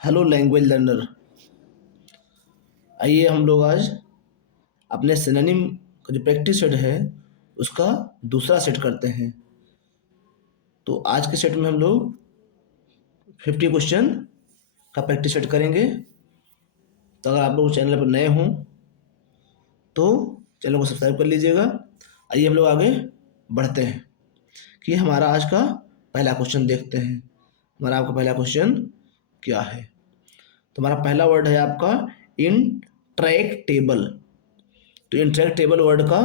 Hello language learner. आइए हम लोग आज अपने सिनोनिम का जो प्रैक्टिस सेट है उसका दूसरा सेट करते हैं। तो आज के सेट में हम लोग 50 क्वेश्चन का प्रैक्टिस सेट करेंगे। तो अगर आप लोग चैनल पर नए हों तो चैनल को सब्सक्राइब कर लीजिएगा। आइए हम लोग आगे बढ़ते हैं कि हमारा आज का पहला क्वेश्चन देखते हैं। हमारा आपका पहला क्वेश्चन क्या है? तो हमारा पहला वर्ड है आपका इंट्रैक्टेबल। तो इंट्रैक्टेबल वर्ड का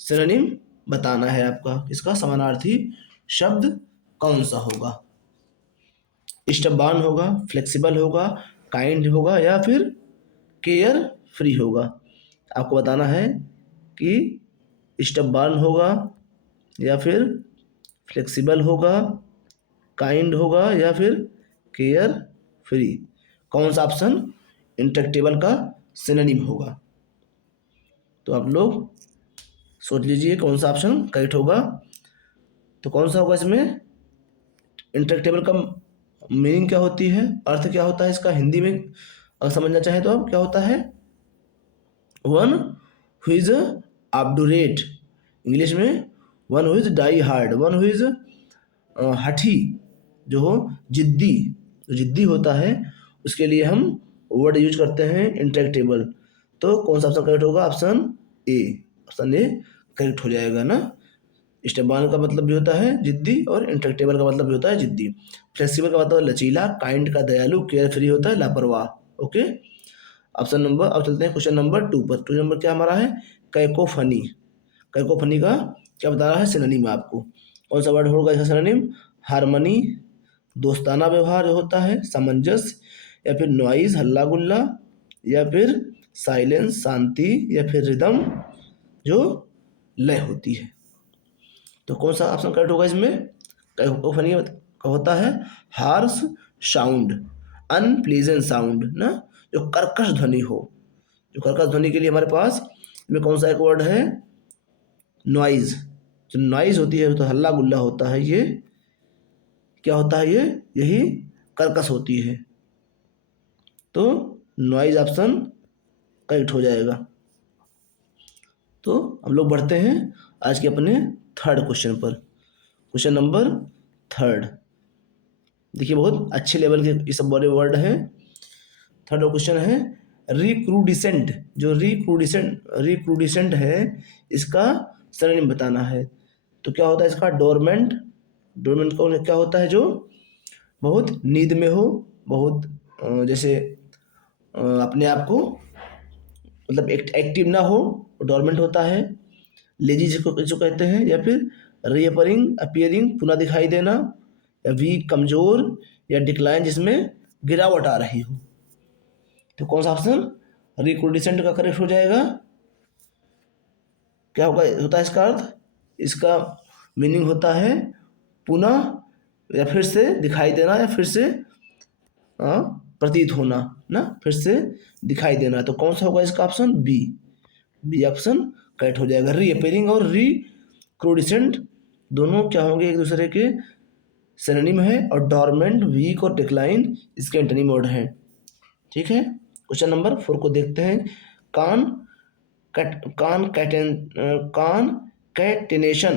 सिनोनिम बताना है आपका। इसका समानार्थी शब्द कौन सा होगा? स्टबान होगा, फ्लेक्सिबल होगा, काइंड होगा या फिर केयर फ्री होगा। आपको बताना है कि स्टबान होगा या फिर फ्लेक्सिबल होगा, काइंड होगा या फिर केयर फ्री। कौन सा ऑप्शन इंट्रैक्टेबल का सिनोनिम होगा? तो आप लोग सोच लीजिए कौन सा ऑप्शन करेक्ट होगा। तो कौन सा होगा इसमें? इंट्रैक्टेबल का मीनिंग क्या होती है, अर्थ क्या होता है इसका हिंदी में अगर समझना चाहे तो अब क्या होता है? One who is obdurate, English में one who is die hard, one who is हठी, जो हो जिद्दी, जो जिद्दी होता है उसके लिए हम वर्ड यूज करते हैं इंट्रैक्टेबल। तो कौन सा ऑप्शन करेक्ट होगा? Option A. Option A correct हो जाएगा ना। स्टेबान का मतलब भी होता है जिद्दी और इंट्रैक्टेबल का मतलब भी होता है जिद्दी। फ्लेक्सिबल का मतलब लचीला, काइंड का दयालु, केयर फ्री होता है लापरवाह। Okay, option number. अब चलते हैं क्वेश्चन नंबर 2 पर। क्वेश्चन नंबर क्या हमारा है? कैकोफनी। कैकोफनी का क्या बता रहा है सिनोनिम आपको? कौन सा वर्ड होगा इसका सिनोनिम? हारमनी, दोस्ताना व्यवहार जो होता है, सामंजस्य, या फिर नॉइज हल्ला गुल्ला, या फिर साइलेंस शांति, या फिर रिदम जो लय होती है। तो कौन सा ऑप्शन करेक्ट होगा इसमें? कैकोफनी का होता है हार्श साउंड, अनप्लीजेंट साउंड ना, जो कर्कश ध्वनि हो। जो कर्कश ध्वनि के लिए हमारे पास इसमें कौन सा एक वर्ड है? नॉइज। जो नॉइज होती है तो हल्ला गुल्ला होता है, ये क्या होता है? ये यही कर्कश होती है। तो नॉइज ऑप्शन करेक्ट हो जाएगा। तो हम लोग बढ़ते हैं आज के अपने थर्ड क्वेश्चन पर। क्वेश्चन नंबर थर्ड देखिए, बहुत अच्छे लेवल के ये सब बड़े वर्ड हैं। थर्ड क्वेश्चन है रिक्रूडिसेंट। जो रिक्रूडिसेंट है इसका सिनोनिम बताना है। तो क्या होता है इसका? डोरमेंट। डोरमेंट को क्या होता है? जो बहुत नींद में हो, बहुत जैसे अपने आप को मतलब एक्टिव ना हो, डोरमेंट होता है। लेजी जो कहते हैं, या फिर रियपरिंग अपीयरिंग पुनः दिखाई देना, या वीक कमजोर, या डिक्लाइन जिसमें गिरावट आ रही हो। तो कौन सा ऑप्शन रिक्रूडिसेंट का करेक्ट हो जाएगा? क्या होगा होता है इसका अर्थ? इसका मीनिंग होता है पुनः या फिर से दिखाई देना, या फिर से प्रतीत होना ना, फिर से दिखाई देना। तो कौन सा होगा इसका option? B. B option correct हो जाएगा। रीअपेयरिंग और रिक्रूडिसेंट दोनों क्या होंगे? एक दूसरे के सिनोनिम है, और डोरमेंट, वीक और डिक्लाइन इसके एंटोनिम वर्ड हैं। ठीक है, क्वेश्चन नंबर 4 को देखते हैं। कान कान कैटिनेशन।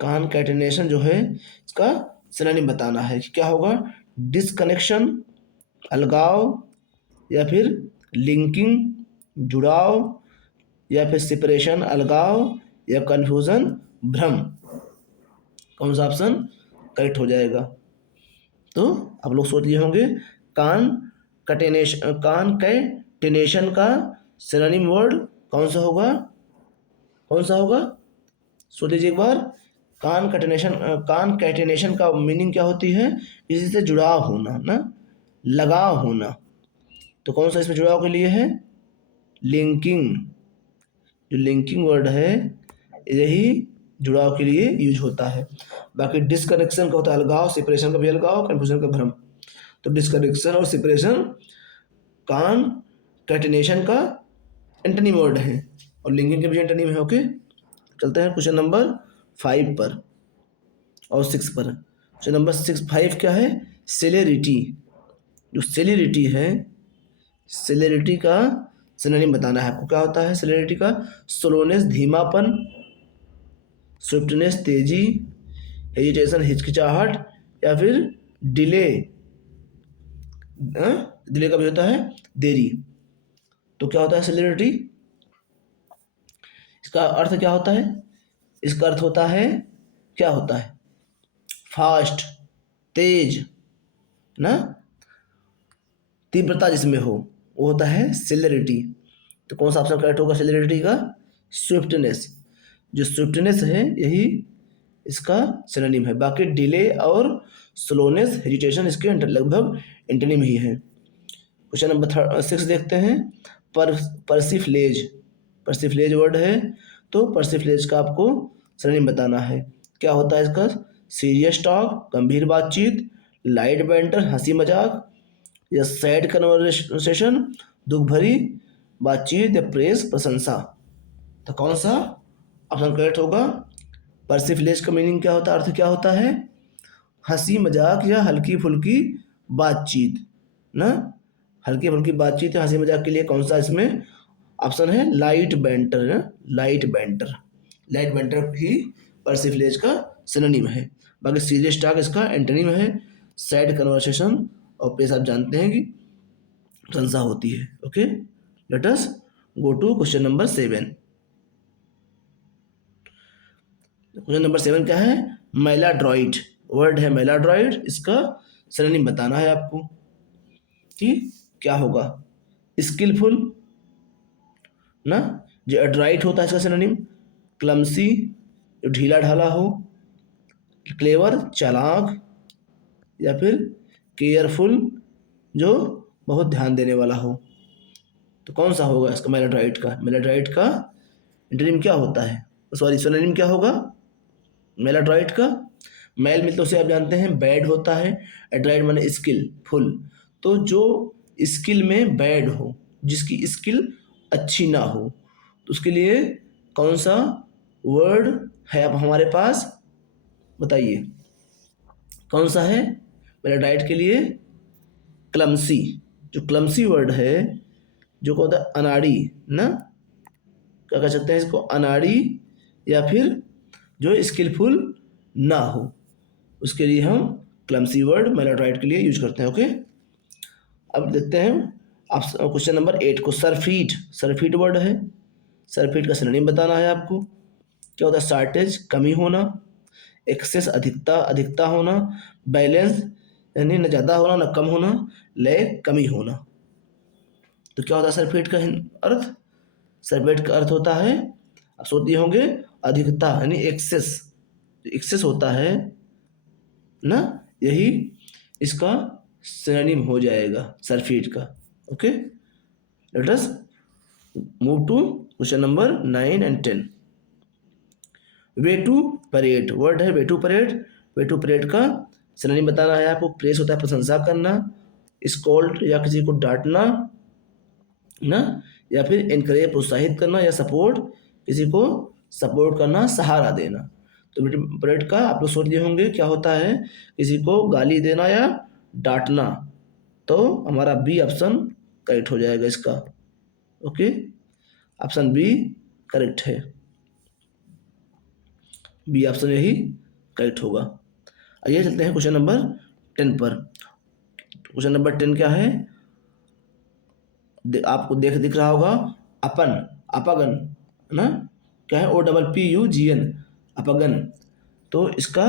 कान कैटिनेशन जो है इसका सिनोनिम बताना है कि क्या होगा? डिसकनेक्शन, अलगाव, या फिर लिंकिंग जुड़ाव, या फिर सेपरेशन अलगाव, या कंफ्यूजन भ्रम। कौन सा ऑप्शन करेक्ट हो जाएगा? तो आप लोग सोच लिए होंगे कान कैटिनेशन का सिनोनिम वर्ड कौन सा होगा? कौन सा होगा? सोच लीजिए एक बार। कान कैटिनेशन का मीनिंग क्या होती है? किसी से जुड़ाव होना ना, लगाव होना। तो कौन सा इसमें जुड़ाव के लिए है? लिंकिंग। जो लिंकिंग वर्ड है यही जुड़ाव के लिए यूज होता है। बाकी डिसकनेक्शन का होता है अलगाव, सेपरेशन का भी अलगाव, कंफ्यूजन का भ्रम। तो डिसकनेक्शन और सेपरेशन कान कैटिनेशन का एंटोनिम वर्ड है, और लिंकिंग के भी एंटोनिम है। ओके, चलते हैं क्वेश्चन नंबर 5 पर और 6 पर। क्वेश्चन नंबर 5 क्या है? सेलेरिटी। जो सेलिरिटी है, सेलिरिटी का सिनोनिम बताना है आपको। क्या होता है सेलिरिटी का? स्लोनेस धीमापन, स्विफ्टनेस तेजी, हेजिटेशन हिचकिचाहट, या फिर डिले, डिले का भी होता है देरी। तो क्या होता है सेलिरिटी? इसका अर्थ क्या होता है? इसका अर्थ होता है, क्या होता है? फास्ट, तेज ना, तीव्रता जिसमें हो, वो होता है सेलिरिटी। तो कौन सा ऑप्शन करेक्ट होगा सेलिरिटी का? स्विफ्टनेस। जो स्विफ्टनेस है यही इसका सिनोनिम है। बाकी डिले और स्लोनेस, हेजिटेशन इसके लगभग एंटोनिम ही है। क्वेश्चन नंबर 6 देखते हैं। पर्सिफ्लेज, पर्सिफ्लेज वर्ड है, तो पर्सिफ्लेज का आपको सिनोनिम बताना है। क्या होता है इसका? सीरियस टॉक, गंभीर बातचीत, लाइट बैंटर, हंसी मजाक, या सैड कन्वर्सेशन, दुख भरी बातचीत, या प्रेस प्रशंसा। तो कौन सा ऑप्शन करेक्ट होगा? पर्सिफ्लेज का मीनिंग क्या होता है, अर्थ क्या होता है? हंसी मजाक या हल्की फुल्की बातचीत ना, हल्की फुल्की बातचीत या हंसी मजाक के लिए कौन सा इसमें ऑप्शन है? लाइट बैंटर ना, लाइट बैंटर, लाइट बैंटर ही पर्सिफ्लेज का सिनोनिम है। बाकी सीरियस टॉक इसका एंटोनिम है। सैड कन्वर्सेशन और प्रेस आप जानते हैं कि प्रशंसा होती है। Okay, let us go to question number 7। Question number 7 क्या है? मेलाड्रॉइड वर्ड है, मेलाड्रॉइड, इसका सिनोनिम बताना है आपको कि क्या होगा। स्किलफुल ना, जो एड्राइट होता है इसका सिनोनिम, क्लमसी जो ढीला ढाला हो, क्लेवर चालाक, या फिर केयरफुल जो बहुत ध्यान देने वाला हो। तो कौन सा होगा इसका मेलाड्राइट का? मेलाड्राइट का एंटोनिम क्या होता है, सॉरी सिनोनिम क्या होगा मेलाड्राइट का? मेल मतलब उसे आप जानते हैं बैड होता है, एड्राइट माने स्किल फुल। तो जो स्किल में बैड हो, जिसकी स्किल अच्छी ना हो, तो उसके लिए कौन सा वर्ड है अब हमारे पास, बताइए कौन सा है मेलाड्राइट के लिए? क्लमसी। जो क्लमसी वर्ड है, जो क्या होता है अनाड़ी ना, क्या कह सकते हैं इसको, अनाड़ी, या फिर जो स्किलफुल ना हो, उसके लिए हम क्लमसी वर्ड मेलाड्राइट के लिए यूज करते हैं। ओके, अब देखते हैं आप क्वेश्चन नंबर 8 को। सरफीट, सरफीट वर्ड है, सरफीट का सिनोनिम बताना है आपको। क्या होता है? शॉर्टेज कमी होना, एक्सेस अधिकता, अधिकता होना, बैलेंस यानी न ज़्यादा होना न कम होना, लय कमी होना। तो क्या होता है सरफेट का अर्थ? सरफेट का अर्थ होता है, आप सोचते होंगे, अधिकता यानी एक्सेस, एक्सेस होता है ना, यही इसका सिनोनिम हो जाएगा सरफेट का। Okay, let us move to question number 9 and 10। Vituperate word है, vituperate, vituperate का सिनोनिम बताना है आपको। प्रेस होता है प्रशंसा करना, स्कोल्ड या किसी को डांटना ना, या फिर इनकरेज प्रोत्साहित करना, या सपोर्ट किसी को सपोर्ट करना, सहारा देना। तो परेड का आप लोग सोच लिए होंगे क्या होता है, किसी को गाली देना या डांटना। तो हमारा बी ऑप्शन करेक्ट हो जाएगा इसका। ओके, ऑप्शन बी करेक्ट है, बी ऑप्शन यही करेक्ट होगा। आइए चलते हैं क्वेश्चन नंबर 10 पर। क्वेश्चन नंबर 10 क्या है? आपको दिख रहा होगा, अपन, अपगन ना, क्या है? OPPUGN, अपगन। तो इसका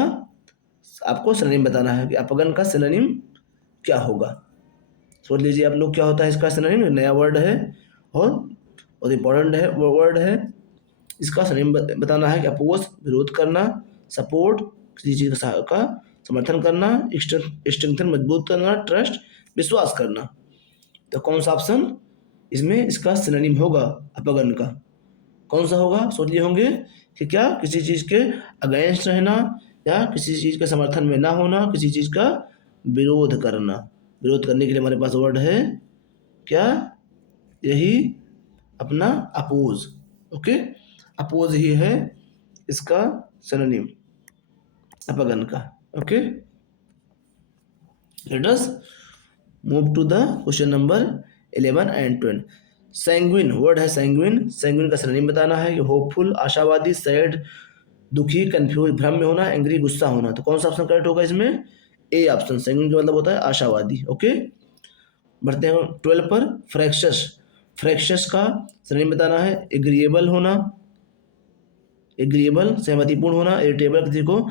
आपको सिनोनिम बताना है कि अपगन का सिनोनिम क्या होगा। सोच लीजिए आप लोग क्या होता है इसका सिनोनिम, नया वर्ड है और बहुत इंपॉर्टेंट है वो वर्ड है। इसका सिनोनिम बताना है कि अपोज विरोध करना, सपोर्ट किसी चीज़ का समर्थन करना, स्ट्रेंथन मजबूत करना, ट्रस्ट विश्वास करना। तो कौन सा ऑप्शन इसमें इसका सिनोनिम होगा अपगन का? कौन सा होगा? सोच लिए होंगे कि क्या किसी चीज़ के अगेंस्ट रहना, या किसी चीज़ के समर्थन में ना होना, किसी चीज़ का विरोध करना। विरोध करने के लिए हमारे पास वर्ड है क्या? यही अपना अपोज। ओके, अपोज ही है इसका सिनोनिम अपगन का। Okay, let us move to the question number 11 and 12। Sanguine word है सैंग्विन, सैंग्विन का सिनोनिम बताना है कि होपफुल, आशावादी, सैड, दुखी, कंफ्यूज, भ्रम में होना, एंग्री, गुस्सा होना। तो कौन सा ऑप्शन करेक्ट होगा इसमें? A option. सैंग्विन का मतलब होता है आशावादी। ओके, बढ़ते हैं 12 पर। फ्रैक्शस, फ्रैक्शस का सिनोनिम बताना है एग्रीएबल होना, एग्रीएबल सहमतिपूर्ण होना, इरिटेबल किसी को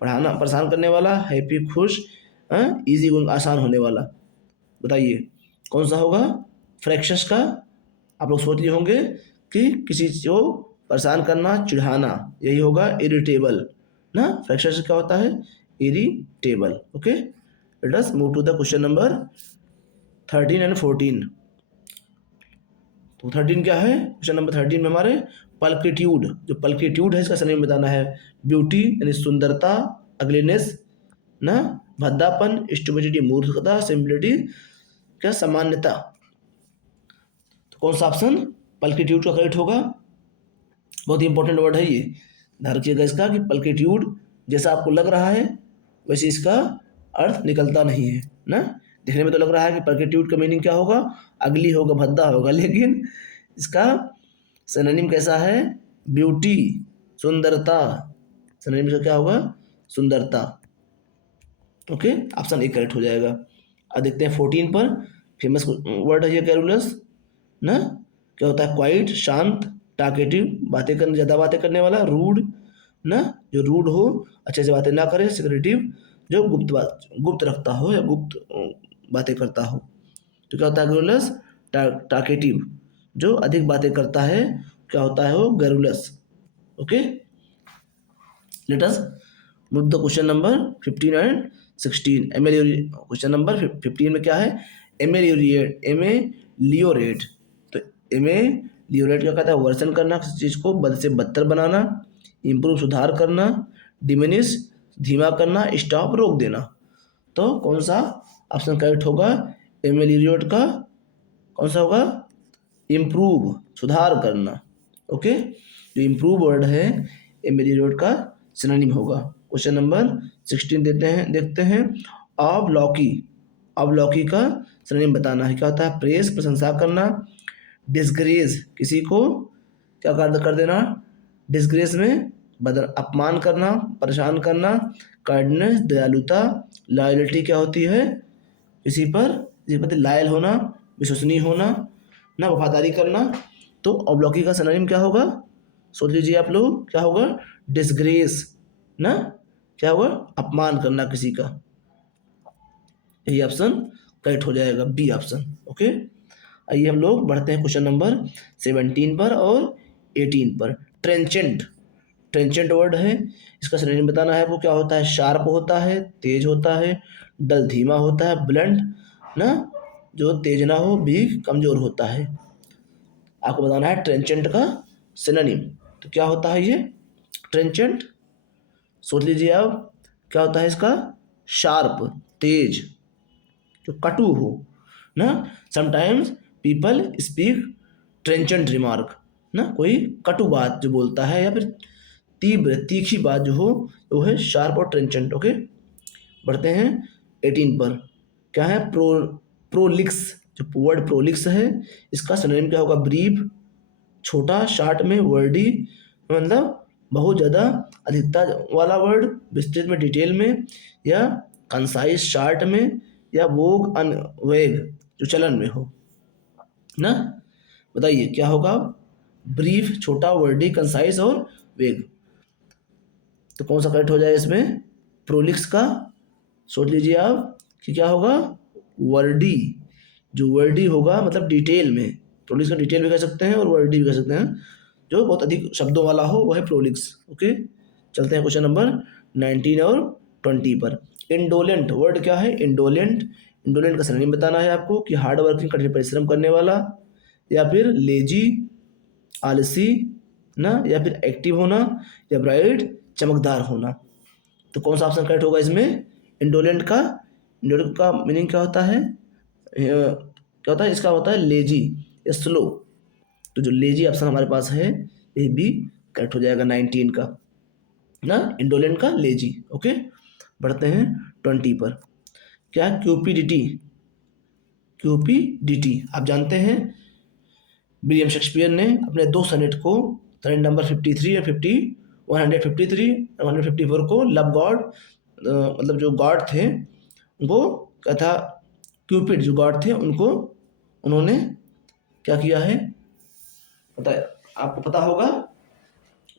पढ़ाना परेशान करने वाला, हैप्पी खुश, इजी गोइंग आसान होने वाला। बताइए कौन सा होगा फ्रैक्शस का? आप लोग सोच लिए होंगे कि किसी चीज को परेशान करना, चिढ़ाना, यही होगा इरिटेबल ना। फ्रैक्शस क्या होता है? Irritable. Okay, let us move to the question number 13 and 14। तो 13 क्या है? क्वेश्चन नंबर 13 में हमारे पल्किट्यूड, जो पल्किट्यूड है इसका सिनोनिम बताना है ब्यूटी यानी सुंदरता, अगलीनेस ना, भद्दापन, स्टुपिडिटी मूर्खता, सिंपलिटी क्या सामान्यता। तो कौन सा ऑप्शन पल्किट्यूड का करेक्ट होगा? बहुत ही इंपॉर्टेंट वर्ड है ये, ध्यान रखिएगा इसका कि पल्किट्यूड जैसा आपको लग रहा है वैसे इसका अर्थ निकलता नहीं है ना। देखने में तो लग रहा है कि पल्किट्यूड का मीनिंग क्या होगा? अगली होगा, भद्दा होगा, लेकिन इसका सिनोनिम कैसा है? ब्यूटी, सुंदरता। सिनोनिम का क्या होगा? सुंदरता। ओके, ऑप्शन ए करेक्ट हो जाएगा। अब देखते हैं 14 पर। फेमस वर्ड है ये कैरुलस ना। क्या होता है? क्वाइट, शांत, टाकेटिव, बातें करने, ज़्यादा बातें करने वाला, रूड ना, जो रूड हो, अच्छे से बातें ना करे, सिक्रेटिव, जो गुप्त रखता हो या गुप्त बातें करता हो। तो क्या होता है गैरुलस? टाकेटिव, जो अधिक बातें करता है, क्या होता है वो? Garrulous. Okay, let us move the question number 15 and 16। Question number 15 में क्या है? एमेलियोरेट, एमेलियोरेट। तो एमेलियोरेट क्या कहता है? वर्सन करना, किसी चीज़ को बद से बदतर बनाना, इम्प्रूव सुधार करना, डिमिनिश धीमा करना, स्टॉप रोक देना। तो कौन सा ऑप्शन करेक्ट होगा? एमेलियोरेट का कौन सा होगा? इम्प्रूव, सुधार करना। ओके, जो इम्प्रूव वर्ड है एमेलियोरेट का सिनोनिम होगा। क्वेश्चन नंबर 16 देखते हैं। ऑबलॉकी, ऑबलॉकी का सिनोनिम बताना है। क्या होता है? प्रेस, प्रशंसा करना, डिसग्रेस, किसी को क्या कर देना? डिसग्रेस में अपमान करना, परेशान करना, काइंडनेस, दयालुता, लॉयल्टी क्या होती है? किसी पर लायल होना, विश्वसनीय होना ना, वफादारी करना। तो ऑबलॉकी का सिनोनिम क्या होगा? सोच लीजिए आप लोग, क्या होगा? डिसग्रेस ना, क्या होगा? अपमान करना किसी का। यही ऑप्शन करेक्ट हो जाएगा, बी ऑप्शन। ओके, आइए हम लोग बढ़ते हैं क्वेश्चन नंबर 17 पर और 18 पर। ट्रेंचेंट, ट्रेंचेंट वर्ड है, इसका सिनोनिम बताना है। वो क्या होता है? शार्प होता है, तेज होता है, डल धीमा होता है, ब्लंट ना, जो तेज ना हो, भीग कमजोर होता है। आपको बताना है ट्रेंचेंट का सिनोनिम। तो क्या होता है ये ट्रेंचेंट? सोच लीजिए आप, क्या होता है इसका? शार्प, तेज, जो कटु हो ना। Sometimes people speak trenchant remark ना, कोई कटु बात जो बोलता है या फिर तीव्र तीखी बात जो हो, वो है शार्प और ट्रेंचेंट। ओके, बढ़ते हैं 18 पर। क्या है? प्रोलिक्स, जो वर्ड प्रोलिक्स है इसका सिनोनिम क्या होगा? ब्रीफ, छोटा, शार्ट में वर्डी, मतलब बहुत ज़्यादा अधिकता वाला वर्ड, विस्तृत में, डिटेल में, या कंसाइज शार्ट में, या वोग अनवेग जो चलन में हो ना। बताइए क्या होगा? ब्रीफ, छोटा, वर्डी, कंसाइज और वेग। तो कौन सा करेक्ट हो जाए इसमें? प्रोलिक्स का सोच लीजिए आप कि क्या होगा? वर्डी, जो वर्डी होगा मतलब डिटेल में। प्रोलिक्स का डिटेल भी कह सकते हैं और वर्डी भी कह सकते हैं, जो बहुत अधिक शब्दों वाला हो वो है प्रोलिक्स। ओके, चलते हैं क्वेश्चन नंबर 19 और 20 पर। इंडोलेंट वर्ड क्या है? इंडोलेंट, इंडोलेंट का सिनोनिम बताना है आपको कि हार्ड वर्किंग, कठिन परिश्रम करने वाला, या फिर लेजी, आलसी ना, या फिर एक्टिव होना, या ब्राइट, चमकदार होना। तो कौन सा ऑप्शन करेक्ट होगा इसमें? इंडोलेंट का, इंडोलेंट का मीनिंग क्या होता है? क्या होता है इसका? होता है लेजी या स्लो। तो जो लेजी ऑप्शन हमारे पास है ये भी करेक्ट हो जाएगा 19 का ना, इंडोलेंट का लेजी। ओके, बढ़ते हैं 20 पर। क्या? Cupidity, cupidity. आप जानते हैं विलियम शेक्सपियर ने अपने 2 सनेट को, सनेट नंबर 53 और 153 और 154 को लव गॉड, मतलब जो गॉड थे उनको क्या था, क्यूपिड जो गॉड थे उनको उन्होंने क्या किया है, पता है आपको, पता होगा,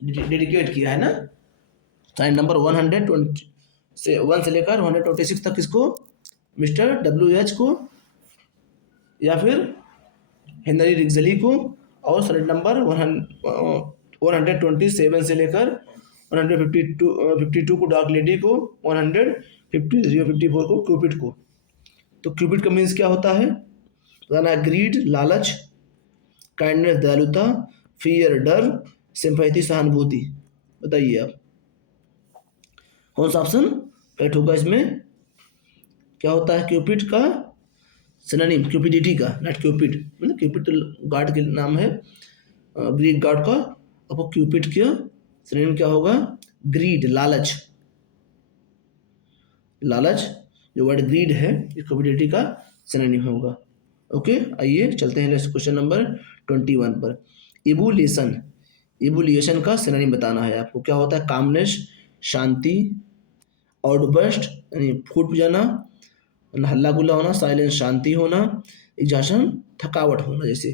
डेडिकेट किया है ना। साइन नंबर 120 से 1 से लेकर 126 तक किसको, मिस्टर WH को या फिर हेनरी रिग्जली को, और सनेट नंबर 127 से लेकर 152 को डार्क लेडी को, 153 और 54 को क्यूपिड को। तो क्यूपिड का मीन्स क्या होता है, बताना, ग्रीड लालच, काइंडनेस दयालुता, फियर डर, सिंपैथी सहानुभूति। बताइए आप कौन सा ऑप्शन करेक्ट होगा इसमें। क्या होता है क्यूपिड का सिनोनिम, क्यूपिडिटी का, नॉट क्यूपिड, मतलब क्यूपिड तो गॉड के नाम है, ग्रीक गॉड का। आपको क्यूपिड का सिनोनिम क्या होगा, ग्रीड, लालच, लालच जो वर्ड ग्रीड है ये क्यूपिडिटी का सिनोनिम होगा। ओके, आइए चलते हैं क्वेश्चन नंबर 21 पर। इबुलेशन, इबुलेशन का सिनोनिम बताना है आपको। क्या होता है, कामनेस, शांति, आउटबर्स्ट यानी फूट जाना, हल्ला गुल्ला होना, साइलेंस शांति होना, एग्जॉशन थकावट होना जैसे।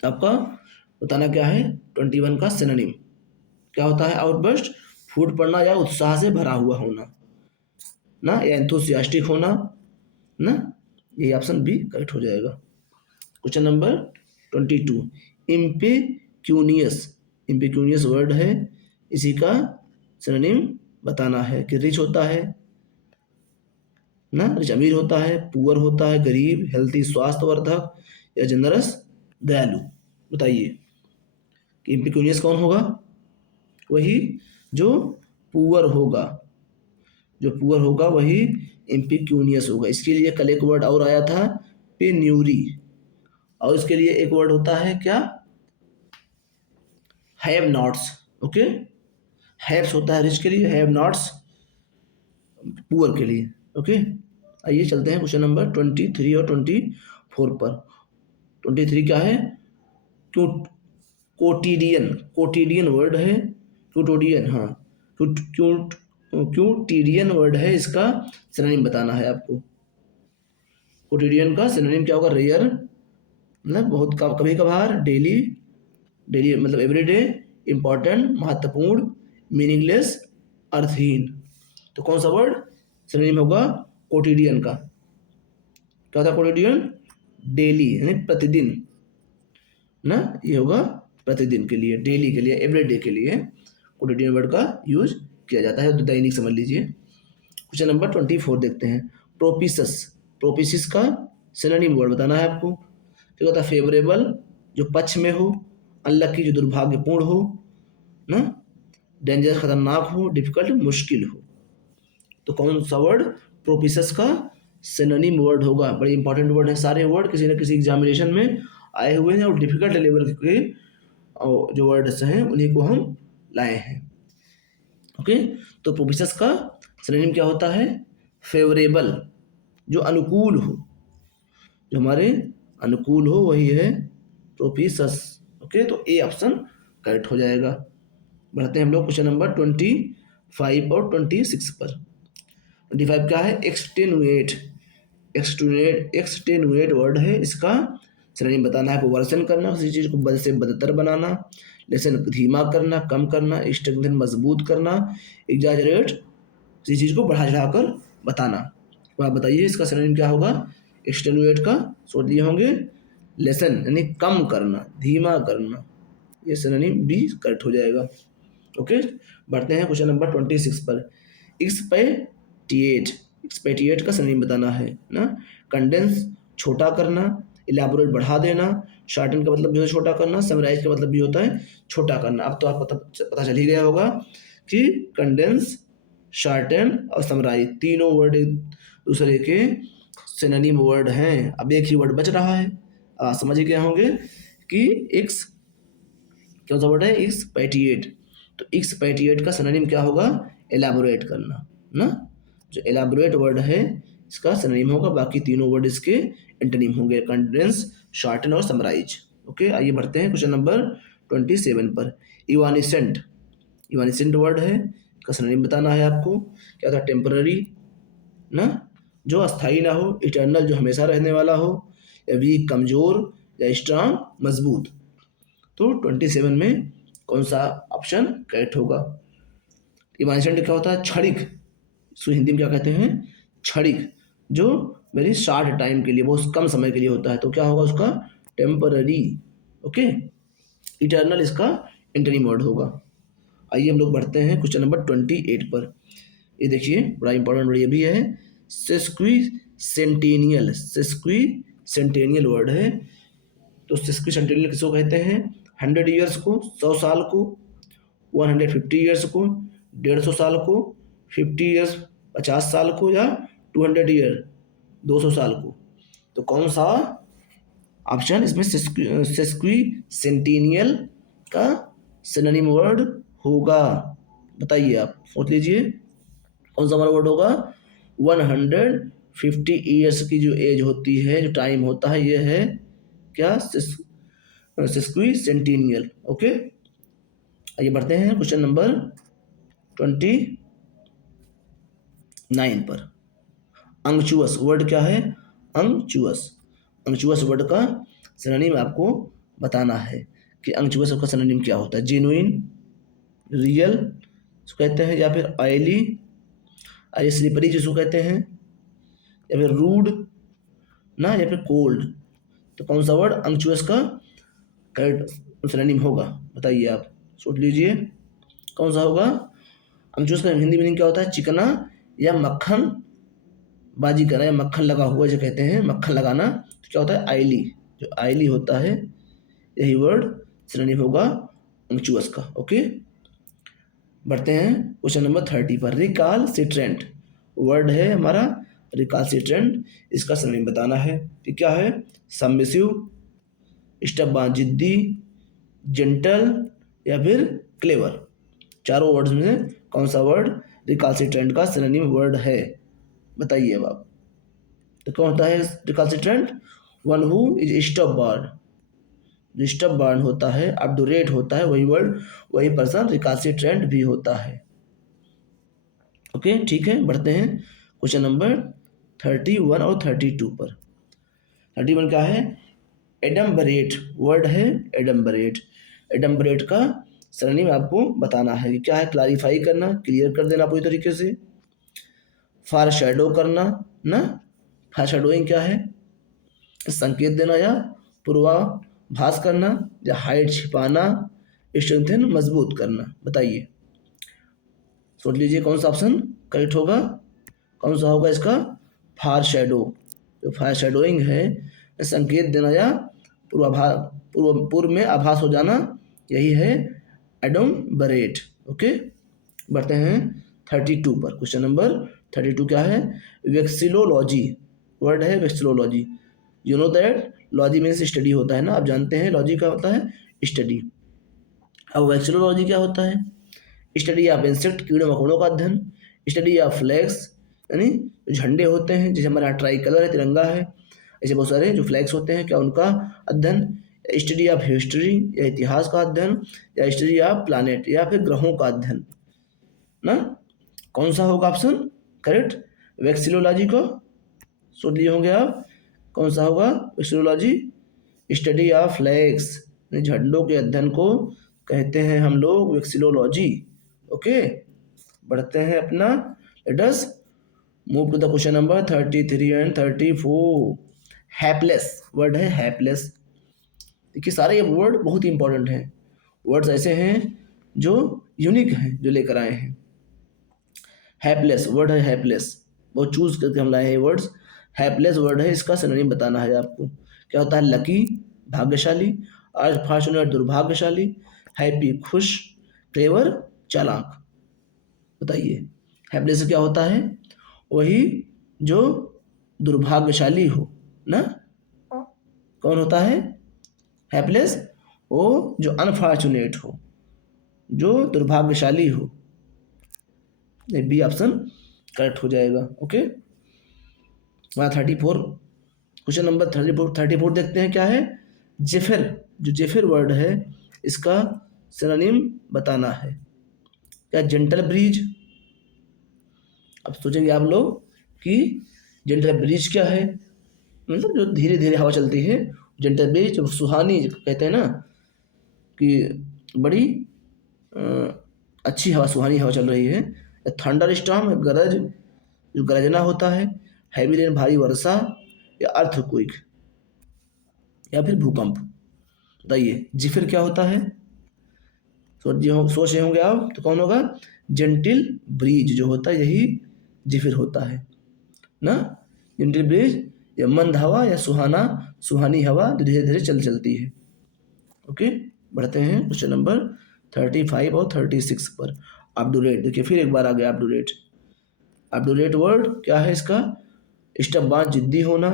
तो आपका बताना क्या है 21 का सिनोनिम। क्या होता है, आउटबर्स्ट फूट पड़ना या उत्साह से भरा हुआ होना ना, या एंथुसियास्टिक होना ना, ये ऑप्शन बी करेक्ट हो जाएगा। क्वेश्चन नंबर 22, इम्पेक्यूनियस, इम्पेक्यूनियस वर्ड है, इसी का सिनोनिम बताना है कि रिच होता है ना, रिच अमीर होता है, पुअर होता है गरीब, हेल्थी स्वास्थ्यवर्धक, या जनरस दयालु। बताइए कि इम्पेक्यूनियस कौन होगा, वही जो पुअर होगा, जो पुअर होगा वही इम्पेक्यूनियस होगा। इसके लिए कल एक वर्ड और आया था पेन्यूरी, और इसके लिए एक वर्ड होता है क्या, हैव नॉट्स। ओके, हैव्स होता है रिच के लिए, हैव नॉट्स पुअर के लिए। ओके, आइए चलते हैं क्वेश्चन नंबर 23 और 24 पर। 23 क्या है, क्यों, कोटिडियन, कोटिडियन वर्ड है, क्यूटोडियन, हाँ क्यूटिडियन वर्ड है, इसका सिनोनिम बताना है आपको। कोटिडियन का सिनोनिम क्या होगा, रेयर मतलब बहुत कभी कभार, डेली, डेली मतलब एवरीडे, इंपॉर्टेंट महत्वपूर्ण, मीनिंगलेस अर्थहीन। तो कौन सा वर्ड सिनोनिम होगा कोटिडियन का, क्या होता है कोटिडियन, डेली यानी प्रतिदिन ना, ये होगा प्रतिदिन के लिए, डेली के लिए, एवरीडे के लिए कोटिडियन वर्ड का यूज किया जाता है, तो दैनिक समझ लीजिए। क्वेश्चन नंबर 24 देखते हैं। प्रोपिसस, प्रोपिसिस का सिनोनिम वर्ड बताना है आपको। क्या होता है, फेवरेबल जो पक्ष में हो, अनलकी जो दुर्भाग्यपूर्ण हो ना, डेंजरस खतरनाक हो, डिफिकल्ट मुश्किल हो। तो कौन सा वर्ड प्रोपिसस का सिनोनिम वर्ड होगा। बड़े इंपॉर्टेंट वर्ड है, सारे वर्ड किसी न किसी एग्जामिनेशन में आए हुए हैं और डिफिकल्ट लेवल के जो वर्ड्स हैं उन्हीं को हम लाए हैं। ओके, तो प्रोपिसस का सिनोनिम क्या होता है, फेवरेबल जो अनुकूल हो, जो हमारे अनुकूल हो वही है प्रोपिसस। ओके, तो ए ऑप्शन करेक्ट हो जाएगा। बढ़ते हैं हम लोग क्वेश्चन नंबर 25 और 26 पर। 25 क्या है, एक्सटेनुएट, एक्सटेनुएट वर्ड है, इसका सिनोनिम बताना है। वर्सन करना, किसी चीज़ को बद से बदतर बनाना, लेसन धीमा करना, कम करना, स्ट्रेंथन मजबूत करना, एग्जैजरेट किसी चीज़ को बढ़ा चढ़ा कर बताना। तो आप बताइए इसका सिनोनिम क्या होगा, एक्सटेनुएट का सोच दिए होंगे, लेसन यानी कम करना, धीमा करना, ये सिनोनिम बी करेक्ट हो जाएगा। ओके, बढ़ते हैं क्वेश्चन नंबर 26 पर। एक्सपेटिएट, एक्सपेटिएट का सिनोनिम बताना है ना, कंडेंस छोटा करना, इलाबोरेट बढ़ा देना, शॉर्टन का मतलब भी होता है छोटा करना, समराइज का मतलब भी होता है छोटा करना। अब तो आप पता चल ही गया होगा कि कंडेंस, शॉर्टन और समराइज तीनों वर्ड एक दूसरे के सिनोनिम वर्ड हैं। अब एक ही वर्ड बच रहा है, आप समझ ही गए होंगे कि एक्स क्या सा वर्ड है, एक्सपेटिएट। तो एक्सपेटिएट का सिनोनिम क्या होगा, एलाबोरेट करना ना, जो एलाबोरेट वर्ड है इसका सिनोनिम होगा, बाकी तीनों वर्ड इसके एंटोनिम होंगे, कंडेंस, शॉर्टन और समराइज। ओके, आइए बढ़ते हैं क्वेश्चन नंबर 27 पर। इवानिसेंट, इवानिसेंट वर्ड है, इसका सिनोनिम बताना है आपको। क्या था? टेम्पररी ना, जो अस्थाई ना हो, इटर्नल जो हमेशा रहने वाला हो, या वीक कमजोर, या स्ट्रांग मजबूत। तो 27 में कौन सा ऑप्शन करेक्ट होगा? इवानिसेंट क्या होता है? क्षणिक, इसको हिंदी में क्या कहते हैं? क्षणिक, जो वेरी शॉर्ट टाइम के लिए, बहुत कम समय के लिए होता है, तो क्या होगा उसका? टेम्पररी। ओके, इटर्नल इसका एंटोनिम वर्ड होगा। आइए हम लोग बढ़ते हैं क्वेश्चन नंबर 28 पर। ये देखिए बड़ा इंपॉर्टेंट वर्ड ये भी है, सेस्क्विसेंटेनियल, सेस्क्विसेंटेनियल वर्ड है। तो सेस्क्विसेंटेनियल किसको कहते हैं? 100 ईयर्स को, 100 साल को, 150 ईयर्स को, 150 साल को, 50 ईयर्स 50 साल को, या 200 ईयर 200 साल को। तो कौन सा ऑप्शन इसमें सेस्क्विसेंटेनियल का सिनोनिम वर्ड होगा? बताइए, आप सोच लीजिए कौन सा वर्ड होगा? 150 ईयर्स की जो एज होती है, जो टाइम होता है, ये है क्या? सेस्क्विसेंटेनियल। ओके, आइए बढ़ते हैं क्वेश्चन नंबर 29 पर। अंगचुअस वर्ड क्या है? अंगचुअस, अंगचुअस वर्ड का सिनोनिम आपको बताना है कि अंगचुअस का सिनोनिम क्या होता है। जेन्युइन, रियल इसको कहते हैं, या फिर ऑयली, आई स्लिपरी जिसको कहते हैं, या फिर रूड ना, या फिर कोल्ड। तो कौन सा वर्ड अंगचुअस का करेक्ट सिनोनिम होगा? बताइए, आप सोच लीजिए कौन सा होगा। अंगचुअस का हिंदी मीनिंग क्या होता है? चिकना या मक्खन बाजी करना, या मक्खन लगा हुआ जो कहते हैं, मक्खन लगाना। तो क्या होता है? आयली, जो आयली होता है, यही वर्ड सिनोनिम होगा अंगचुअस का। ओके, बढ़ते हैं क्वेश्चन नंबर 30 पर। रिकालसिट्रेंट वर्ड है हमारा, रिकालसिट्रेंट, इसका सिनोनिम बताना है कि क्या है? सबमिसिव, स्टब्बान जिद्दी, जेंटल, या फिर क्लेवर। चारों वर्ड्स में कौन सा वर्ड रिकालसिट्रेंट का सिनोनिम वर्ड है? बताइए अब आप। तो कौन होता है रिकालसिट्रेंट? वन हु इज स्टबबॉर्न, जो स्टबबॉर्न होता है, ऑब्डुरेट होता है, वही वर्ड, वही पर्सन रिकालसिट्रेंट भी होता है। ओके, ठीक है, बढ़ते हैं क्वेश्चन नंबर 31 और 32 पर। 31 क्या है? एडम्बरेट वर्ड है, एडम्बरेट, एडम्बरेट का सिनोनिम आपको बताना है कि क्या है? क्लैरिफाई करना, क्लियर कर देना पूरी तरीके से, फार शैडो करना ना, फार शैडोइंग क्या है? संकेत देना या पूर्वाभास करना, या हाइड छिपाना, स्ट्रेंथन मजबूत करना। बताइए, सोच लीजिए कौन सा ऑप्शन करेक्ट होगा? कौन सा होगा इसका? फार शैडो, जो फार शैडोइंग है, संकेत देना या पूर्व में आभास हो जाना, यही है एडम्बरेट। ओके, बढ़ते हैं 32 पर। क्वेश्चन नंबर 32 क्या है? वेक्सिलोलॉजी वर्ड है, vexillology. You know that logy means study होता है ना, आप जानते हैं लॉजी का होता है स्टडी। अब वेक्सिलोलॉजी क्या होता है? स्टडी ऑफ इंसेक्ट, कीड़े मकोड़ों का अध्ययन। स्टडी ऑफ फ्लैग्स, यानी झंडे होते हैं, जैसे हमारा ट्राई कलर है, तिरंगा है, ऐसे बहुत सारे जो फ्लैग्स होते हैं, क्या उनका अध्ययन। स्टडी ऑफ हिस्ट्री, या इतिहास का अध्ययन, या स्टडी ऑफ प्लानेट, या फिर ग्रहों का अध्ययन ना। कौन सा होगा ऑप्शन करेक्ट वेक्सिलोलॉजी को? सोच लिए होंगे आप कौन सा होगा वेक्सिलोलॉजी? स्टडी ऑफ फ्लैग्स, झंडों के अध्ययन को कहते हैं हम लोग वेक्सिलोलॉजी। ओके, बढ़ते हैं अपना, let us move to the question number 33 and 34। Hapless word है, हैपलेस। देखिए सारे ये वर्ड बहुत ही इंपॉर्टेंट हैं, वर्ड्स ऐसे हैं जो यूनिक हैं, जो लेकर आए हैं। हैपलेस वर्ड है, हैपलेस, बहुत चूज करके हम लाए हैं वर्ड्स। हैपलेस वर्ड है, इसका सिनोनिम बताना है आपको। क्या होता है? लकी, भाग्यशाली, अनफॉर्चुनेट, दुर्भाग्यशाली, हैप्पी, खुश, क्लेवर, चालाक। बताइए, हैपलेस से क्या होता है? वही जो दुर्भाग्यशाली हो ना। कौन होता है हैपलेस? वो जो अनफॉर्चुनेट हो, जो दुर्भाग्यशाली हो। बी ऑप्शन करेक्ट हो जाएगा। ओके, वहाँ 34, क्वेश्चन नंबर 34 देखते हैं क्या है। जेफर, जो जेफर वर्ड है इसका सिनोनिम बताना है। क्या जेंटल ब्रीज। अब सोचेंगे आप लोग कि जेंटल ब्रीज क्या है, मतलब जो धीरे धीरे हवा चलती है। जेंटल ब्रीज जो सुहानी कहते हैं ना, कि बड़ी अ, अच्छी हवा, सुहानी हवा चल रही है। थंडर स्टॉर्म, गरज, जो गरजना होता है। हैवी रेन, भारी वर्षा, या अर्थक्वेक, या फिर भूकंप। बताइए जिफिर क्या होता है। सोच रहे होंगे आप, तो कौन होगा। जेंटिल ब्रीज जो होता है यही जिफिर होता है ना। जेंटिल ब्रीज या मंद हवा या सुहानी हवा जो धीरे धीरे चलती है। ओके, बढ़ते हैं क्वेश्चन नंबर 35 और 36 पर। अपडूरेट, देखिए फिर एक बार आ गया अपडूरेट। अपडूरेट वर्ड क्या है इसका। स्टब्बान, जिद्दी होना।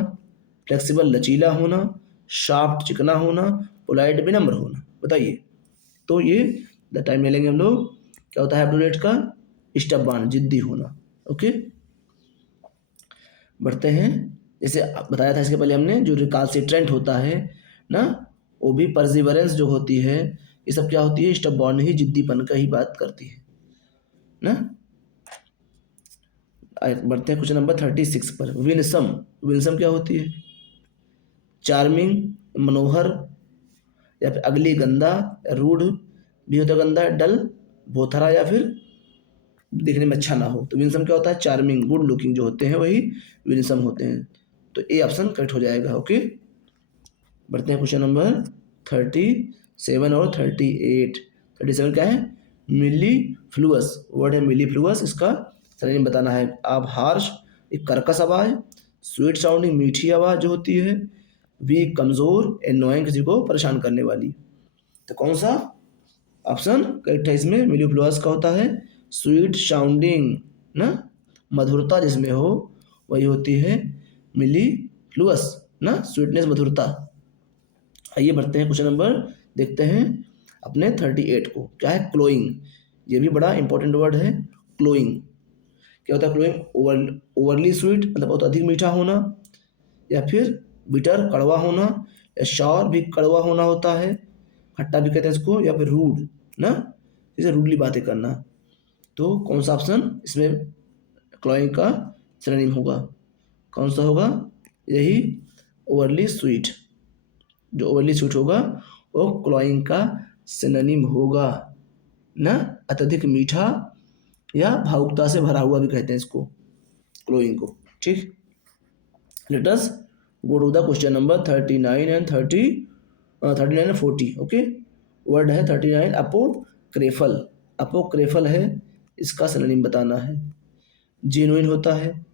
फ्लेक्सिबल, लचीला होना। शार्प, चिकना होना। पोलाइट, विनम्र होना। बताइए, तो ये द टाइम ले लेंगे हम लोग। क्या होता है अपडूरेट का। स्टब्बान, जिद्दी होना। ओके, बढ़ते हैं। जैसे बताया था इसके पहले हमने, जो रिकाल्सिट्रेंट होता है ना, वो भी परसिवरेंस जो होती है, ये सब क्या होती है, स्टबॉर्न ही, जिद्दीपन का ही बात करती है ना। बढ़ते हैं क्वेश्चन नंबर 36 पर। विनसम, विनसम क्या होती है। चार्मिंग, मनोहर, या फिर अगली, गंदा, रूड भी होता है गंदा, डल, भोथरा, या फिर देखने में अच्छा ना हो। तो विनसम क्या होता है, चार्मिंग, गुड लुकिंग जो होते हैं वही विनसम होते हैं। तो ए ऑप्शन करेक्ट हो जाएगा। ओके, बढ़ते हैं क्वेश्चन नंबर 37 और 38। 37 क्या है, मिली फ्लूअस वर्ड है, मिली फ्लूअस, इसका सही बताना है। आप हार्श, एक कर्कश आवाज। स्वीट साउंडिंग, मीठी आवाज जो होती है। वीक, कमजोर। एनोइंग, किसी को परेशान करने वाली। तो कौन सा ऑप्शन करेक्ट है इसमें। मिली फ्लूअस का होता है स्वीट साउंडिंग ना, मधुरता जिसमें हो वही होती है मिली फ्लूअस ना, स्वीटनेस, मधुरता। आइए बढ़ते हैं क्वेश्चन नंबर, देखते हैं अपने 38 को। क्या है, क्लोइंग। ये भी बड़ा इंपॉर्टेंट वर्ड है। क्लोइंग क्या होता है। क्लोइंग ओवरली स्वीट, मतलब बहुत अधिक मीठा होना। या फिर बिटर, कड़वा होना। या शॉर, भी कड़वा होना होता है, खट्टा भी कहते हैं इसको। या फिर रूड ना, जैसे रूडली बातें करना। तो कौन सा ऑप्शन इसमें क्लोइंग का सिनोनिम होगा, कौन सा होगा, यही ओवरली स्वीट। जो ओवरली स्वीट होगा वो क्लोइंग का सिनोनिम होगा ना। अत्यधिक मीठा या भावुकता से भरा हुआ भी कहते हैं इसको, क्लोइंग को। ठीक, let us go to the question number 39 and 40। Okay, word है 39 अपोक्रेफल। अपोक्रेफल है, इसका सिनोनिम बताना है। जेन्युइन होता है,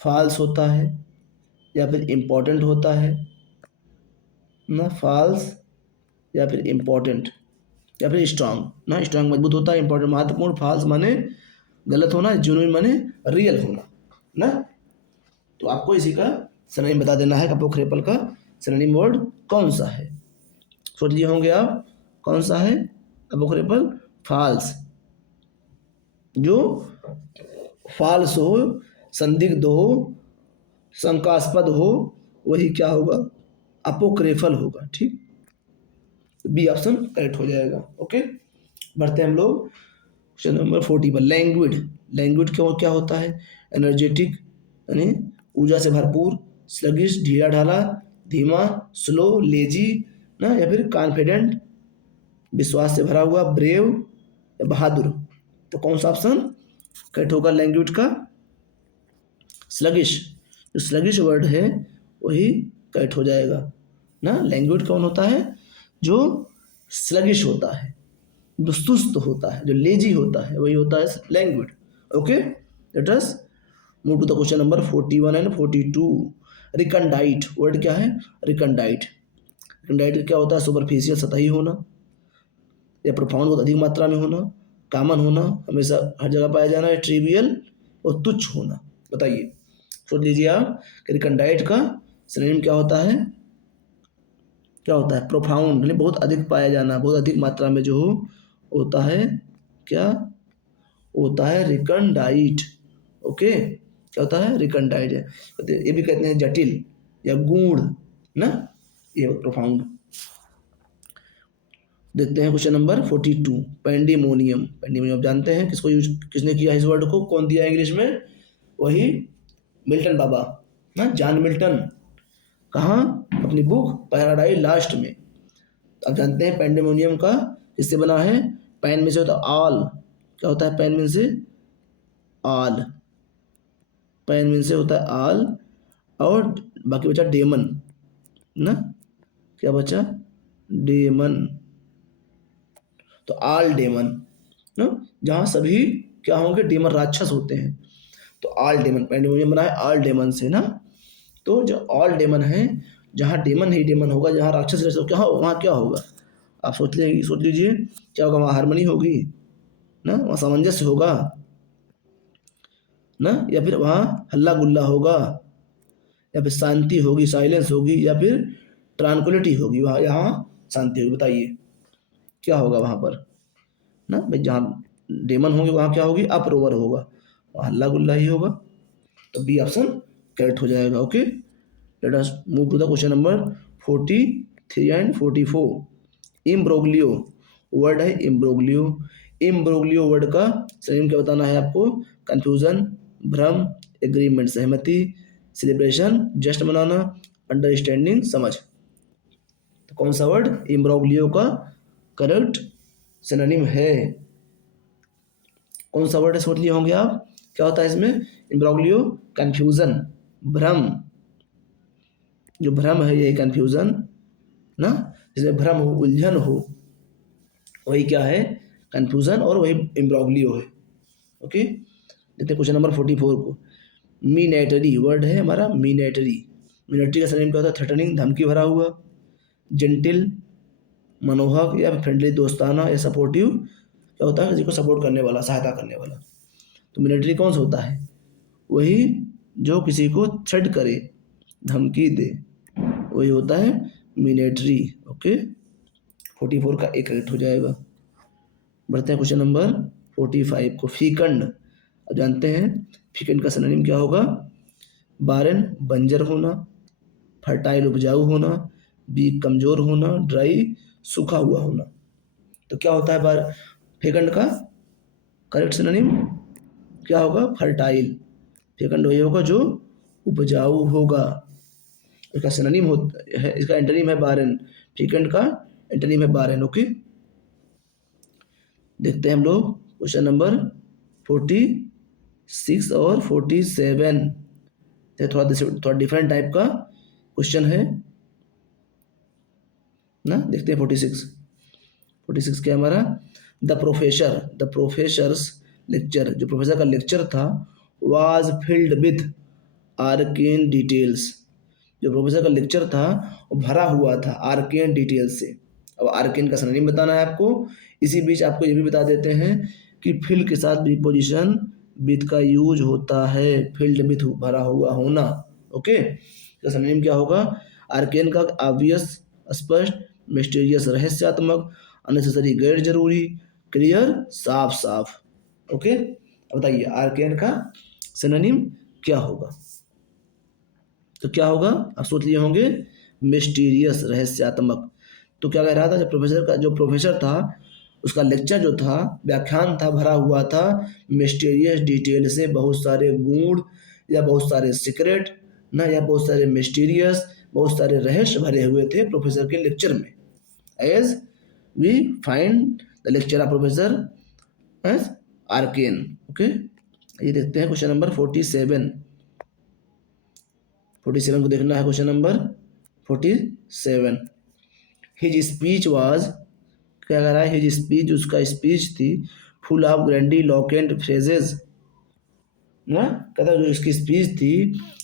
फॉल्स होता है, या फिर इम्पोर्टेंट होता है ना। फॉल्स, या फिर इम्पोर्टेंट, या फिर स्ट्रांग ना। स्ट्रांग मजबूत होता है, इंपॉर्टेंट महत्वपूर्ण। फॉल्स माने गलत होना, जेन्युइन माने रियल होना ना। तो आपको इसी का सिनोनिम बता देना है। अपोक्रेफल का सिनोनिम वर्ड कौन सा है, सोच लिए होंगे आप। कौन सा है अपोक्रेफल। फॉल्स, जो फॉल्स हो, संदिग्ध हो, शंकास्पद हो, वही क्या होगा, अपोक्रेफल होगा। ठीक, बी ऑप्शन करेक्ट हो जाएगा। ओके, बढ़ते हैं हम लोग क्वेश्चन नंबर 40 पर। लैंग्विड, लैंग्विड क्यों क्या होता है। एनर्जेटिक यानी ऊर्जा से भरपूर। स्लगिश, ढीला ढाला, धीमा, स्लो, लेजी ना, या फिर कॉन्फिडेंट, विश्वास से भरा हुआ, ब्रेव, या बहादुर। तो कौन सा ऑप्शन करेक्ट होगा लैंग्विड का। स्लगिश, जो स्लगिश वर्ड है वही करेक्ट हो जाएगा ना। लैंग्विड कौन होता है, जो स्लगिश होता है, जो सुस्त होता है, जो लेजी होता है, वही होता है languid. Okay, let us move to the question number 41 and 42। Recondite word क्या है, रिकंडाइट। रिकंडाइट क्या होता है, सुपरफिशियल, सतही होना, या प्रोफाउंड, बहुत अधिक मात्रा में होना। कॉमन होना, हमेशा हर जगह पाया जाना। ट्रिवियल, और तुच्छ होना। बताइए, सोच लीजिए आप कि रिकंडाइट का सिनोनिम क्या होता है। क्या होता है, प्रोफाउंड, यानी बहुत अधिक पाया जाना, बहुत अधिक मात्रा में जो होता है, क्या होता है, रिकंडाइट। ओके, क्या होता है, रिकंडाइज है। ये भी कहते हैं जटिल या गूढ़ ना, ये प्रोफाउंड। देखते हैं क्वेश्चन नंबर 42, पेंडिमोनियम। पेंडिमोनियम आप जानते हैं किसको यूज, किसने किया इस वर्ड को, कौन दिया इंग्लिश में, वही मिल्टन बाबा ना, जॉन मिल्टन। कहाँ, अपनी बुक पैराडाइज लास्ट में। आप जानते हैं पेंडेमोनियम का इससे बना है, पैन में से होता है आल। क्या होता है पैन में से, आल। पैन में से होता है आल, और बाकी बचा डेमन ना, क्या बचा, डेमन। तो आल डेमन ना, जहाँ सभी क्या होंगे, डेमन राक्षस होते हैं। तो आल डेमन, पेंडेमोनियम बना है आल डेमन से ना। तो जो ऑल डेमन है, जहाँ डेमन ही डेमन होगा, जहाँ राक्षस राक्षस क्या हो, वहाँ क्या होगा, आप सोच लीजिए क्या होगा, वहाँ हारमोनी होगी ना, वहाँ सामंजस्य होगा ना, या फिर वहाँ हल्ला गुल्ला होगा, या फिर शांति होगी, साइलेंस होगी, या फिर ट्रांकुलिटी होगी, वहाँ यहाँ शांति होगी। बताइए क्या होगा वहाँ पर ना भाई, जहाँ डेमन होंगे वहाँ क्या होगी, अप्रोवर होगा, वहाँ हल्ला गुल्ला ही होगा। तो बी ऑप्शन करेक्ट हो जाएगा। Okay, let us move to the question number 43 and 44। Imbroglio word है, इम्ब्रोग्लियो। इम्ब्रोग्लियो वर्ड का सही क्या बताना है आपको, कंफ्यूजन, भ्रम, एग्रीमेंट सहमति, सेलिब्रेशन जश्न मनाना, अंडरस्टैंडिंग समझ। तो कौन सा वर्ड इम्ब्रोग्लियो का करेक्ट सिनोनिम है, कौन सा वर्ड है, सोच लिए होंगे आप। क्या होता है इसमें, इम्ब्रोग्लियो कंफ्यूजन, भ्रम, जो भ्रम है ये कंफ्यूजन ना, जिसमें भ्रम हो, उलझन हो, वही क्या है, कंफ्यूजन, और वही इम्ब्रोग्लियो है। ओके, देखते हैं क्वेश्चन नंबर 44 को। मीनेटरी वर्ड है हमारा, मीनेटरी। मीनेटरी का सही क्या होता है, थ्रेटनिंग, धमकी भरा हुआ, जेंटिल, मनोहक या फ्रेंडली दोस्ताना, या सपोर्टिव, क्या होता है किसी को सपोर्ट करने वाला, सहायता करने वाला। तो मिलिट्री कौन सा होता है, वही जो किसी को थ्रेट करे, धमकी दे, वही होता है मिलिट्री। ओके, 44 का एक करेक्ट हो जाएगा। बढ़ते हैं क्वेश्चन नंबर 45 को। फीकंड, अब जानते हैं फीकंड का सिनोनिम क्या होगा, बारन बंजर होना, फर्टाइल उपजाऊ होना, बीक कमजोर होना, ड्राई सूखा हुआ होना। तो क्या होता है बार फेकंड का करेक्ट सिनोनिम क्या होगा, फर्टाइल। फेकंड वही होगा जो उपजाऊ होगा, इसका सिनोनिम होता है, इसका एंटोनिम है बारन। फेकंड का एंटोनिम है बारन। ओके, देखते हैं हम लोग क्वेश्चन नंबर 46 और 47। थोड़ा डिफरेंट टाइप का क्वेश्चन है ना। देखते हैं 46 क्या हमारा, द प्रोफेसर्स लेक्चर, जो प्रोफेसर का लेक्चर था, was filled with arcane details. जो प्रोफेसर का लेक्चर था वो भरा हुआ था आर्केन डिटेल्स से। अब आर्केन का सिनोनिम बताना है आपको। इसी बीच आपको ये भी बता देते हैं कि फिल्ड के साथ प्रीपोजिशन विथ का यूज होता है, फिल्ड विथ भरा हुआ होना। ओके, इसका सिनोनिम क्या होगा, आर्केन का ऑब्वियस स्पष्ट, मिस्टीरियस रहस्यात्मक, अननेसेसरी गैर जरूरी, क्लियर साफ साफ। ओके, अब बताइए आर्केन का सिनोनिम क्या होगा। तो क्या होगा, आप सोच लिए होंगे, मिस्टीरियस रहस्यात्मक। तो क्या कह रहा था, जो प्रोफेसर था उसका लेक्चर जो था, व्याख्यान था, भरा हुआ था मिस्टीरियस डिटेल से, बहुत सारे गूढ़ या बहुत सारे सीक्रेट ना, या बहुत सारे मिस्टीरियस, बहुत सारे रहस्य भरे हुए थे प्रोफेसर के लेक्चर में। As we find the lecture of professor as arcane. Okay, ये देखते हैं क्वेश्चन नंबर 47 को देखना है। Question number 47, his speech was, क्या कह रहा है, हिज स्पीच, उसका स्पीच थी, फुल ऑफ ग्रैंडिलोक्वेंट फ्रेजेस ना, कहता है जो इसकी स्पीच थी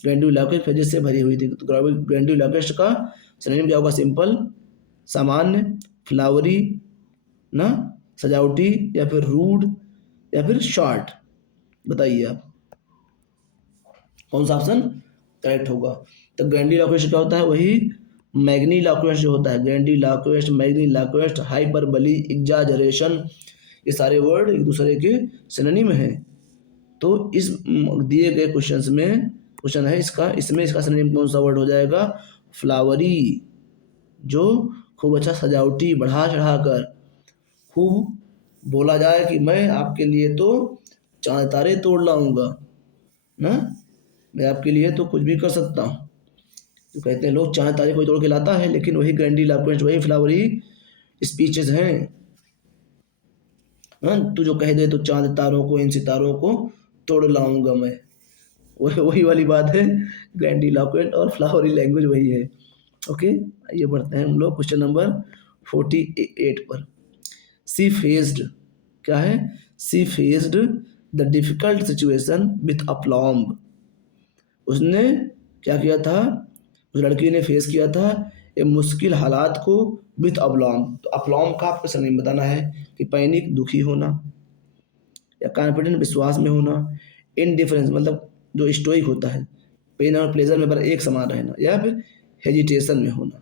ग्रैंडिलोक्वेंट फ्रेजेस से भरी हुई थी। तो ग्रैंडिलोक्वेंट का सिनोनिम क्या होगा, सिंपल, सामान्य, फ्लावरी ना, सजावटी, या फिर रूड, या फिर शॉर्ट। बताइए आप कौन सा ऑप्शन करेक्ट होगा। तो ग्रैंडिलोक्वेंट क्या होता है, वही मैग्नीलोक्वेंट जो होता है, ग्रैंडिलोक्वेंट, मैग्नीलोक्वेंट, हाइपरबली, एग्जाजरेशन, ये सारे वर्ड एक दूसरे के सिनोनिम हैं। तो इस दिए गए क्वेश्चंस में क्वेश्चन है इसका, इसमें इसका सिनोनिम कौन सा वर्ड हो जाएगा? फ्लावरी, जो खूब अच्छा सजावटी, बढ़ा चढ़ा कर खूब बोला जाए कि मैं आपके लिए तो चांद तारे तोड़ लाऊंगा ना, मैं आपके लिए तो कुछ भी कर सकता हूँ। तो कहते हैं लोग चांद तारे कोई तोड़ के लाता है, लेकिन वही ग्रैंडिलोक्वेंट, वही फ्लावरी स्पीचेस हैं। हाँ, तू जो कह दे तो चांद तारों को, इन सितारों को तोड़ लाऊंगा मैं, वही वही वाली बात है। ग्रैंडिलोक्वेंट और फ्लावरी लैंग्वेज वही है। ओके, आइए बढ़ते हैं हम लोग क्वेश्चन नंबर 48 पर। सी फेस्ड, क्या है? She faced the difficult situation with aplomb. उसने क्या किया था? उस लड़की ने फेस किया था ये मुश्किल हालात को विथ अप्लॉम्ब। तो अप्लॉम्ब का आपको सही बताना है कि पैनिक, दुखी होना, या कॉन्फिडेंट, विश्वास में होना, इनडिफरेंस मतलब जो स्टोइक होता है, पेन और प्लेजर में एक समान रहना, या फिर हेजिटेशन में होना।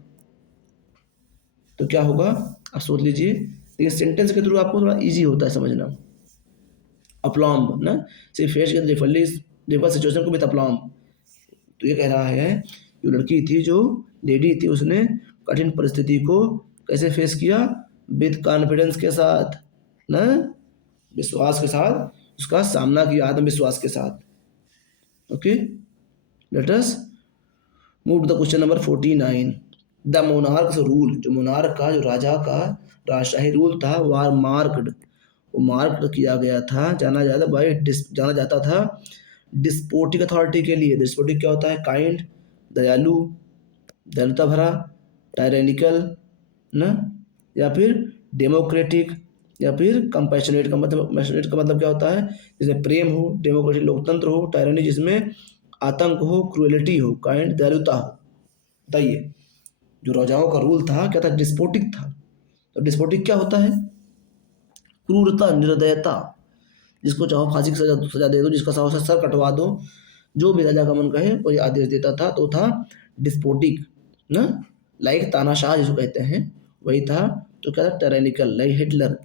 तो क्या होगा आप सोच लीजिए, लेकिन सेंटेंस के थ्रू आपको थोड़ा इजी होता है समझना। अप्लॉम्ब ना, सिर्फ फेस के डिफिकल्ट सिचुएशन को विथ अप्लॉम्ब। तो ये कह रहा है जो लड़की थी, जो लेडी थी, उसने कठिन परिस्थिति को कैसे फेस किया? विद कॉन्फिडेंस के साथ ना, विश्वास के साथ उसका सामना किया, आत्मविश्वास के साथ। Okay, let us move to the question number 49। The monarchs rule, जो मोनार्क का, जो राजा का राजशाही रूल था, वार मार्क्ड, वो मार्क किया गया था, जाना जाता था डिस्पोटिक अथॉरिटी के लिए। डिस्पोटिक क्या होता है? काइंड, दयालु, दयालुता भरा, टायरेनिकल ना, या फिर डेमोक्रेटिक, या फिर कंपैशनेट का मतलब क्या होता है? जिसमें प्रेम हो, डेमोक्रेटिक लोकतंत्र हो, टायरनी जिसमें आतंक हो, क्रूएलिटी हो, काइंड दयालुता हो। बताइए, जो राजाओं का रूल था क्या था? डिस्पोटिक था। तो डिस्पोटिक क्या होता है? क्रूरता, निर्दयता, जिसको चाहो फांसी की सजा दे दो, जिसका चाहो सर कटवा दो, जो भी राजा का मन कहे वही आदेश देता था, तो था डिस्पोटिक ना। लाइक तानाशाह जिसको कहते हैं वही था। तो क्या था? टायरेनिकल, लाइक हिटलर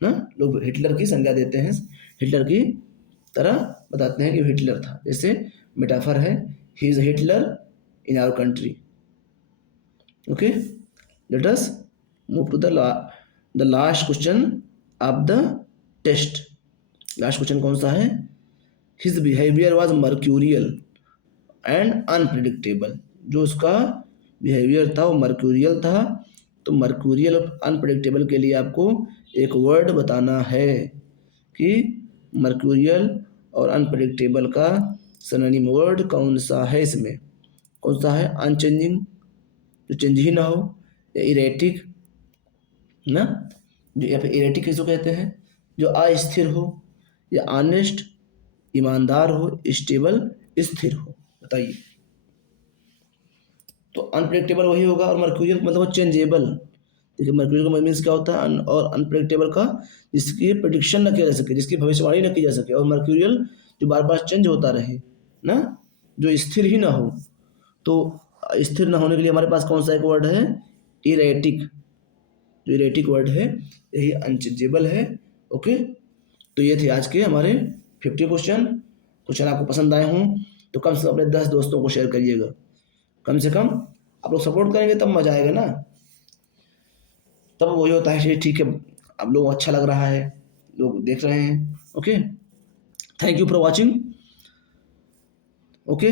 ना, लोग हिटलर की संज्ञा देते हैं, हिटलर की तरह बताते हैं कि हिटलर था। जैसे मेटाफर है, he is Hitler in our country. Okay, let us move to the last question of the test. Last question कौन सा है? His behaviour was mercurial and unpredictable. जो उसका बिहेवियर था वो मर्क्यूरियल था। तो मर्क्यूरियल और अनप्रिडिक्टेबल के लिए आपको एक वर्ड बताना है कि मर्क्यूरियल और अनप्रिडिक्टेबल का सिनोनिम वर्ड कौन सा है। इसमें कौन सा है? अनचेंजिंग, जो चेंज ही ना हो, या इरेटिक ना, जो या फिर इरेटिक किसको कहते हैं? जो अस्थिर हो, या ऑनेस्ट, ईमानदार हो, स्टेबल, स्थिर हो। बताइए, तो अनप्रेडिक्टेबल वही होगा, और मर्क्यूरियल मतलब चेंजेबल। देखिए, मर्क्यूरियल का मीन्स क्या होता है? और अनप्रेडिक्टेबल का जिसकी प्रेडिक्शन न किया जा सके, जिसकी भविष्यवाणी न की जा सके, और मर्क्यूरियल जो बार बार चेंज होता रहे ना, जो स्थिर ही ना हो। तो स्थिर ना होने के लिए हमारे पास कौन सा एक वर्ड है? इरेटिक। जो इरेटिक वर्ड है यही अनचेंजेबल है। ओके, तो ये थे आज के हमारे 50 क्वेश्चन आपको पसंद आए हों तो कम से कम अपने 10 दोस्तों को शेयर करिएगा। कम से कम आप लोग सपोर्ट करेंगे तब मजा आएगा ना, तब वही होता है ठीक है आप लोग अच्छा लग रहा है, लोग देख रहे हैं। Okay, thank you for watching. Okay,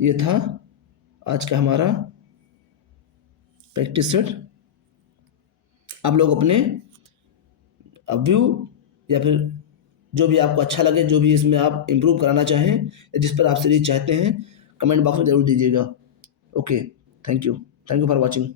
ये था आज का हमारा प्रैक्टिस सेट। आप लोग अपने व्यू या फिर जो भी आपको अच्छा लगे, जो भी इसमें आप इम्प्रूव कराना चाहें, जिस पर आप सीरीज चाहते हैं, कमेंट बॉक्स में ज़रूर दीजिएगा। Okay, thank you for watching.